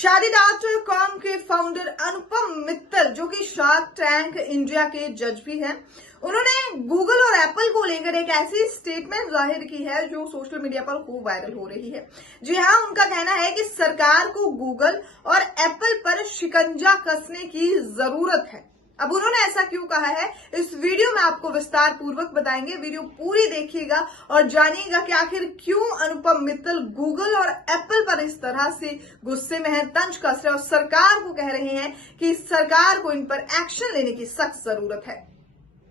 शादीदार.com के फाउंडर अनुपम मित्तल, जो कि शार्क टैंक इंडिया के जज भी हैं, उन्होंने गूगल और एप्पल को लेकर एक ऐसी स्टेटमेंट जाहिर की है जो सोशल मीडिया पर खूब वायरल हो रही है। जी हां, उनका कहना है कि सरकार को गूगल और एप्पल पर शिकंजा कसने की जरूरत है। अब उन्होंने ऐसा क्यों कहा है, इस वीडियो में आपको विस्तार पूर्वक बताएंगे। वीडियो पूरी देखिएगा और जानिएगा कि आखिर क्यों अनुपम मित्तल गूगल और एप्पल पर इस तरह से गुस्से में है, तंज कस रहे और सरकार को कह रहे हैं कि सरकार को इन पर एक्शन लेने की सख्त जरूरत है।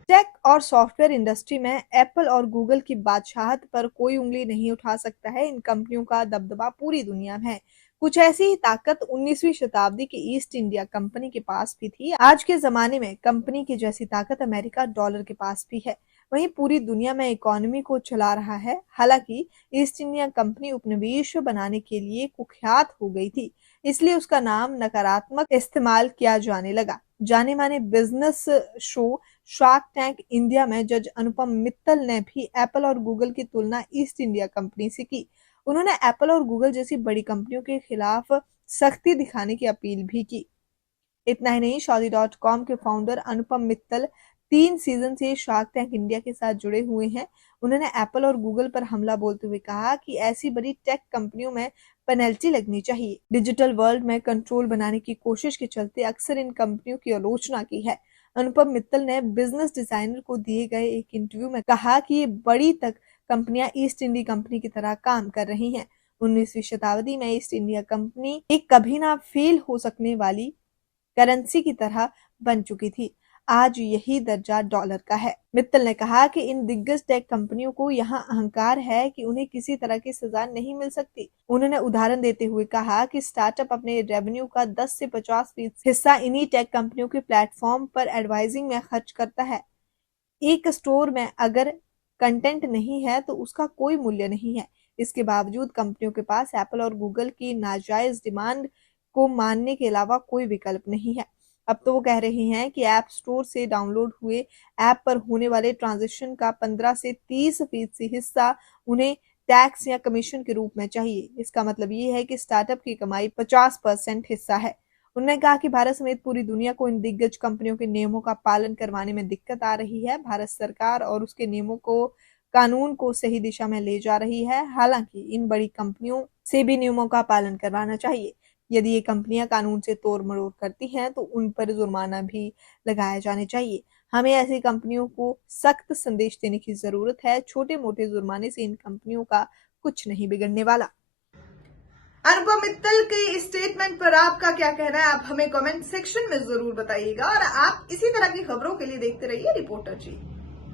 टेक और सॉफ्टवेयर इंडस्ट्री में एप्पल और गूगल की बादशाहत पर कोई उंगली नहीं उठा सकता है। इन कंपनियों का दबदबा पूरी दुनिया में है। कुछ ऐसी ही ताकत 19वीं शताब्दी की ईस्ट इंडिया कंपनी के पास भी थी। आज के जमाने में कंपनी की जैसी ताकत अमेरिका डॉलर के पास भी है। वहीं पूरी दुनिया में इकोनॉमी को चला रहा है। हालांकि ईस्ट इंडिया कंपनी उपनिवेश बनाने के लिए कुख्यात हो गई थी, इसलिए उसका नाम नकारात्मक इस्तेमाल किया जाने लगा। जाने माने business show shark tank India में जज अनुपम मित्तल ने भी एप्पल और गूगल की तुलना ईस्ट इंडिया कंपनी से की। उन्होंने एप्पल और गूगल जैसी बड़ी कंपनियों के खिलाफ सख्ती दिखाने की अपील भी की। इतना ही नहीं, शादी.com के फाउंडर अनुपम मित्तल 3 सीजन से शार्क टैंक इंडिया के साथ जुड़े हुए हैं। उन्होंने एप्पल और गूगल पर हमला बोलते हुए कहा कि ऐसी बड़ी टेक कंपनियों में पेनल्टी लगनी चाहिए। डिजिटल वर्ल्ड में कंट्रोल बनाने की कोशिश के चलते अक्सर इन कंपनियों की आलोचना की है। अनुपम मित्तल ने बिजनेस डिजाइनर को दिए गए एक इंटरव्यू में कहा कि ये बड़ी तक कंपनियां ईस्ट इंडिया कंपनी की तरह काम कर रही हैं। 19वीं शताब्दी में ईस्ट इंडिया कंपनी एक कभी ना फेल हो सकने वाली करेंसी की तरह बन चुकी थी। आज यही दर्जा डॉलर का है। मित्तल ने कहा कि इन दिग्गज टेक कंपनियों को यहाँ अहंकार है कि उन्हें किसी तरह की सजा नहीं मिल सकती। उन्होंने उदाहरण देते हुए कहा कि स्टार्टअप अपने रेवेन्यू का 10 से 50% हिस्सा इन्हीं टेक कंपनियों के प्लेटफॉर्म पर एडवाइजिंग में खर्च करता है। एक स्टोर में अगर कंटेंट नहीं है तो उसका कोई मूल्य नहीं है। इसके बावजूद कंपनियों के पास एप्पल और गूगल की नाजायज डिमांड को मानने के अलावा कोई विकल्प नहीं है। अब तो वो कह रहे हैं कि ऐप स्टोर से डाउनलोड हुए ऐप पर होने वाले ट्रांजैक्शन का 15 से 30% हिस्सा उन्हें टैक्स या कमीशन के रूप में चाहिए। इसका मतलब ये है कि स्टार्टअप की कमाई 50% हिस्सा है। उन्होंने कहा कि भारत समेत पूरी दुनिया को इन दिग्गज कंपनियों के नियमों का पालन करवाने में दिक्कत आ रही है। भारत सरकार और उसके नियमों को कानून को सही दिशा में ले जा रही है। हालांकि इन बड़ी कंपनियों से भी नियमों का पालन करवाना चाहिए। यदि ये कंपनियां कानून से तोड़ मरोड़ करती हैं तो उन पर जुर्माना भी लगाया जाने चाहिए। हमें ऐसी कंपनियों को सख्त संदेश देने की जरूरत है। छोटे मोटे जुर्माने से इन कंपनियों का कुछ नहीं बिगड़ने वाला। अनुपम मित्तल के स्टेटमेंट पर आपका क्या कहना है, आप हमें कमेंट सेक्शन में जरूर बताइएगा और आप इसी तरह की खबरों के लिए देखते रहिए रिपोर्टर जी।